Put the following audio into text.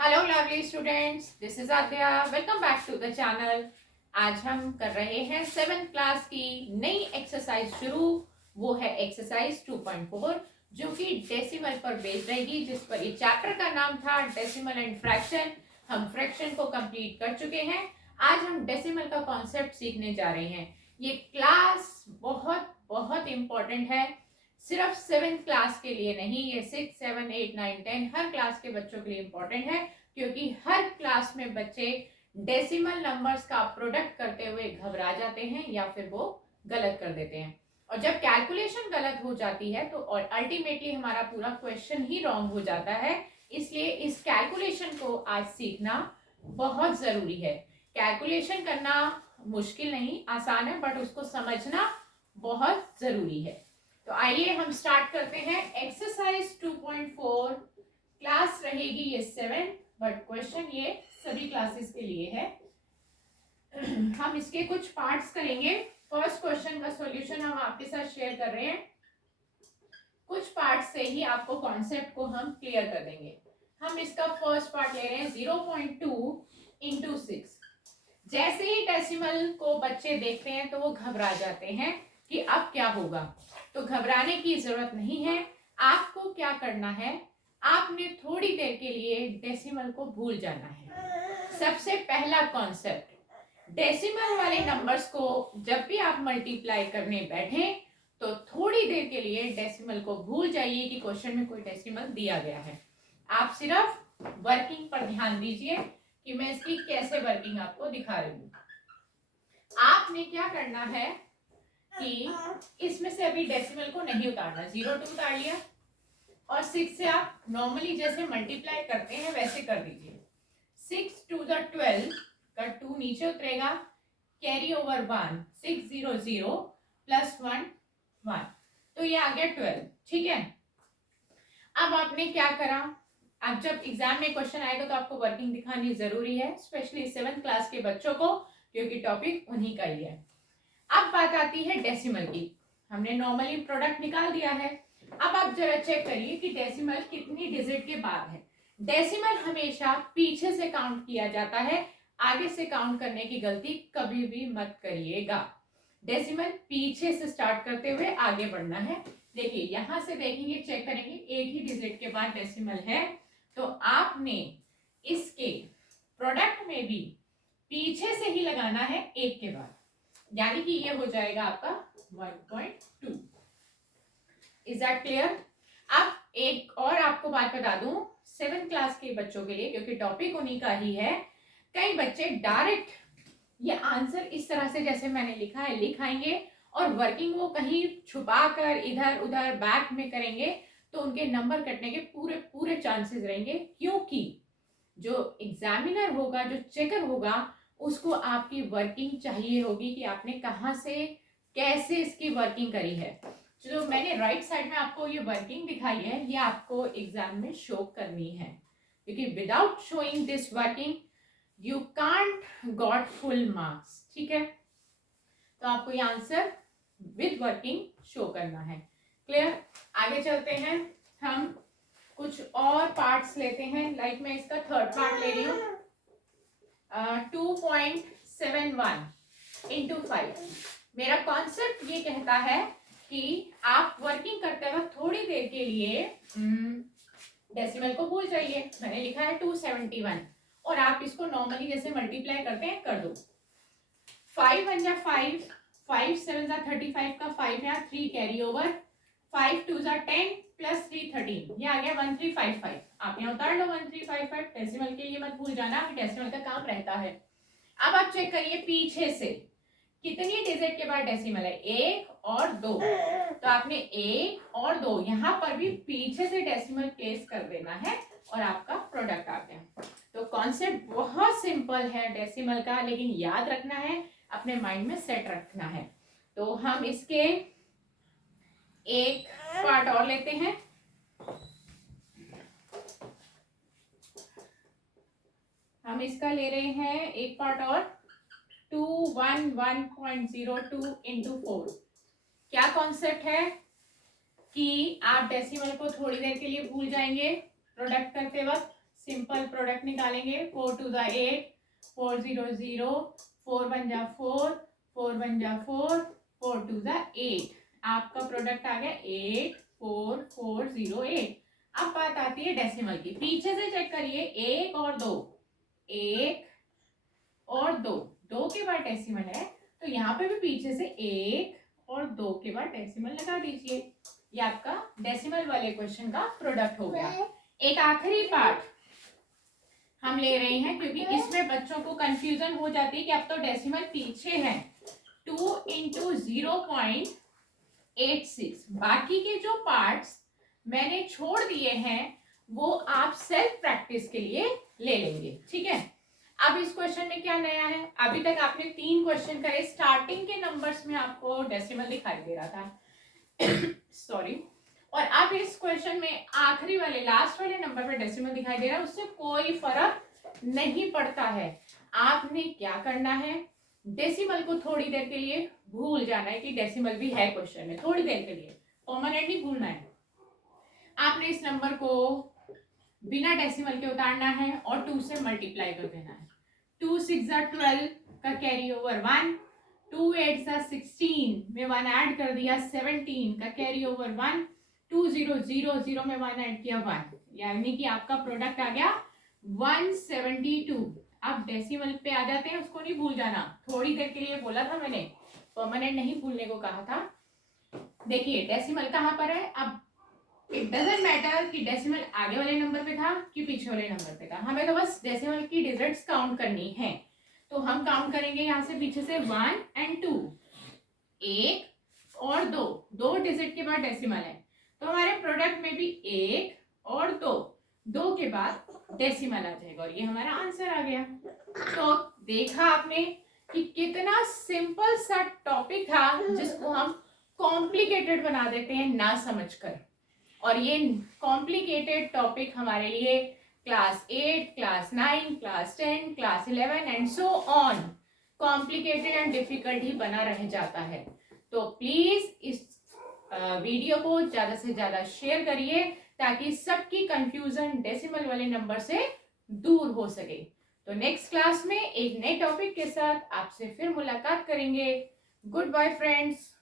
Hello lovely students, this is Aadya. Welcome back to the channel. आज हम कर रहे हैं 7th क्लास की नई एक्सरसाइज शुरू। वो है एक्सरसाइज 2.4 जो कि डेसिमल पर बेस्ड रहेगी, जिस पर ये चैप्टर का नाम था डेसिमल एंड फ्रैक्शन। हम फ्रैक्शन को कंप्लीट कर चुके हैं। आज हम डेसिमल का कॉन्सेप्ट सीखने जा रहे हैं। ये क्लास बहुत बहुत इंपॉर्टेंट है, सिर्फ 7th क्लास के लिए नहीं, ये 6, 7, 8, 9, 10 हर क्लास के बच्चों के लिए इंपॉर्टेंट है, क्योंकि हर क्लास में बच्चे डेसिमल नंबर्स का प्रोडक्ट करते हुए घबरा जाते हैं या फिर वो गलत कर देते हैं। और जब कैलकुलेशन गलत हो जाती है तो और अल्टीमेटली हमारा पूरा क्वेश्चन ही रॉन्ग हो जाता है। इसलिए इस कैलकुलेशन को आज सीखना बहुत जरूरी है। कैलकुलेशन करना मुश्किल नहीं, आसान है, बट उसको समझना बहुत जरूरी है। तो आइए हम स्टार्ट करते हैं। एक्सरसाइज 2.4 क्लास रहेगी ये 7, बट क्वेश्चन ये सभी क्लासेस के लिए है। हम इसके कुछ पार्ट्स करेंगे। फर्स्ट क्वेश्चन का सॉल्यूशन हम आपके साथ शेयर कर रहे हैं। कुछ पार्ट से ही आपको कॉन्सेप्ट को हम क्लियर कर देंगे। हम इसका फर्स्ट पार्ट ले रहे हैं 0.2 इंटू 6। जैसे ही डेसिमल को बच्चे देखते हैं तो वो घबरा जाते हैं कि अब क्या होगा। तो घबराने की जरूरत नहीं है। आपको क्या करना है, आपने थोड़ी देर के लिए डेसिमल को भूल जाना है। सबसे पहला कॉन्सेप्ट, डेसिमल वाले नंबर्स को जब भी आप मल्टीप्लाई करने बैठे तो थोड़ी देर के लिए डेसिमल को भूल जाइए कि क्वेश्चन में कोई डेसिमल दिया गया है। आप सिर्फ वर्किंग पर ध्यान दीजिए कि मैं इसकी कैसे वर्किंग आपको दिखा रही हूँ। आपने क्या करना है कि इसमें से अभी डेसिमल को नहीं उतारना, 0 उतार लिया और 6 से आप नॉर्मली जैसे मल्टीप्लाई करते हैं वैसे कर दीजिए। 6 2 12 का 2 नीचे उतरेगा, कैरी ओवर 1, 6 0 0 प्लस 1 1, तो ये आ गया 12। ठीक है, अब आपने क्या करा, अब जब एग्जाम में क्वेश्चन आएगा तो आपको वर्किंग दिखानी जरूरी है, स्पेशली 7th क्लास के बच्चों को, क्योंकि टॉपिक उन्हीं का ही है। अब बात आती है डेसिमल की। हमने नॉर्मली प्रोडक्ट निकाल दिया है। अब आप जरा चेक करिए कि डेसिमल कितनी डिजिट के बाद है। डेसिमल हमेशा पीछे से काउंट किया जाता है, आगे से काउंट करने की गलती कभी भी मत करिएगा। डेसिमल पीछे से स्टार्ट करते हुए आगे बढ़ना है। देखिए यहां से देखेंगे, चेक करेंगे, एक ही डिजिट के बाद डेसिमल है, तो आपने इसके प्रोडक्ट में भी पीछे से ही लगाना है एक के बाद, यानी कि ये हो जाएगा आपका 1.2। Is that clear? अब एक और आपको बात बता दूं 7th क्लास के बच्चों के लिए, क्योंकि टॉपिक उन्हीं का ही है। कई बच्चे डायरेक्ट ये आंसर इस तरह से जैसे मैंने लिखा है लिख आएंगे और वर्किंग वो कहीं छुपा कर इधर उधर बैक में करेंगे, तो उनके नंबर कटने के पूरे पूरे चांसेस रहेंगे, क्योंकि जो एग्जामिनर होगा, जो चेकर होगा, उसको आपकी वर्किंग चाहिए होगी कि आपने कहाँ से कैसे इसकी वर्किंग करी है। जो मैंने राइट साइड में आपको ये वर्किंग दिखाई है, ये आपको एग्जाम में शो करनी है, क्योंकि without showing this working you can't got full marks. ठीक है, तो आपको ये आंसर विद वर्किंग शो करना है। क्लियर? आगे चलते हैं, हम कुछ और पार्ट्स लेते हैं। लाइक मैं इसका थर्ड पार्ट ले रही हूँ, 2.71 इंटू 5। मेरा कॉन्सेप्ट ये कहता है कि आप वर्किंग करते वक्त थोड़ी देर के लिए डेसिमल को भूल जाइए। मैंने लिखा है 271 और आप इसको नॉर्मली जैसे मल्टीप्लाई करते हैं कर दो। 5 1 जा 5, 5 7 जा 35 का 5 यहाँ 3 कैरी ओवर, 5 2 जा 10 प्लस 3 13, ये आ गया 1355। आप यहाँ उतार लो 1355। डेसिमल के लिए मत भूल जाना, डेसिमल का काम रहता है। अब आप चेक करिए पीछे से कितनी डिजिट के बाद डेसिमल है, 1 और 2, तो आपने 1 और 2 यहाँ पर भी पीछे से डेसिमल प्लेस कर देना है और आपका प्रोडक्ट आ गया। तो कॉन्सेप्ट बहुत सिंपल है डेसिमल का, लेकिन याद रखना है, अपने माइंड में सेट रखना है। तो हम इसके एक पार्ट और लेते हैं। हम इसका ले रहे हैं एक पार्ट और, 211.02 इंटू 4। क्या कॉन्सेप्ट है कि आप डेसिमल को थोड़ी देर के लिए भूल जाएंगे प्रोडक्ट करते वक्त। सिंपल डेसिमल प्रोडक्ट निकालेंगे। 4 टू द 8, 4 0 0, 4 1 जा 4, 4 1 जा 4, 4 टू द 8। आपका प्रोडक्ट आ गया 84408। अब बात आती है डेसिमल की। पीछे से चेक करिए, 1 और 2, 1 और 2, 2 के बाद डेसिमल है, तो यहाँ पे भी पीछे से 1 और 2 के बाद डेसिमल लगा दीजिए। ये आपका डेसिमल वाले क्वेश्चन का प्रोडक्ट हो गया। एक आखिरी पार्ट हम ले रहे हैं, क्योंकि इसमें बच्चों को कंफ्यूजन हो जाती है कि अब तो डेसिमल पीछे है। 2 इंटू 0.86। बाकी के जो पार्ट्स मैंने छोड़ दिए हैं वो आप सेल्फ प्रैक्टिस के लिए ले लेंगे, ठीक है। अब इस क्वेश्चन में क्या नया है, अभी तक आपने 3 क्वेश्चन करे, स्टार्टिंग के नंबर्स में आपको डेसिमल दिखाई दे रहा था सॉरी, और अब इस क्वेश्चन में आखिरी वाले लास्ट वाले नंबर पर डेसिमल दिखाई दे रहा है। उससे कोई फर्क नहीं पड़ता है। आपने क्या करना है, डेसिमल को थोड़ी देर के लिए भूल जाना है कि डेसिमल भी है क्वेश्चन में, थोड़ी देर के लिए, परमानेंटली भूलना है। आपने इस नंबर को बिना डेसिमल के उतारना है और 2 से मल्टीप्लाई कर देना है। 2 6 12 का कैरी ओवर 1, 2 8 16 में 1 ऐड कर दिया 17 का कैरी ओवर 1, 2 0 0 0 में 1 ऐड किया 1, यानी कि आपका प्रोडक्ट आ गया 172। अब डेसिमल पे आ जाते हैं, उसको नहीं भूल जाना। थोड़ी देर के लिए बोला था मैंने, परमानेंट नहीं भूलने को कहा था। देखिए डेसिमल कहाँ पर है। अब इट डजंट मैटर कि डेसिमल आगे वाले नंबर पे था कि पीछे वाले नंबर पे था, हमें तो बस डेसिमल की डिजिट्स काउंट करनी है। तो हम काउंट करेंगे यहाँ से पीछे से 1 and 2, 1 और 2, 2 डिजिट के बाद डेसिमल है, तो हमारे प्रोडक्ट में भी 1 और 2, 2 के बाद डेसिमल आ जाएगा और ये हमारा आंसर आ गया। तो देखा आपने कि कितना सिंपल सा टॉपिक था जिसको हम कॉम्प्लिकेटेड बना देते हैं ना समझकर। और ये कॉम्प्लिकेटेड टॉपिक हमारे लिए class 8, class 9, class 10, class 11 and so on complicated and difficult ही बना रह जाता है। तो प्लीज इस वीडियो को ज्यादा से ज्यादा शेयर करिए ताकि सबकी कंफ्यूजन डेसिमल वाले नंबर से दूर हो सके। तो नेक्स्ट क्लास में एक नए टॉपिक के साथ आपसे फिर मुलाकात करेंगे। Goodbye friends.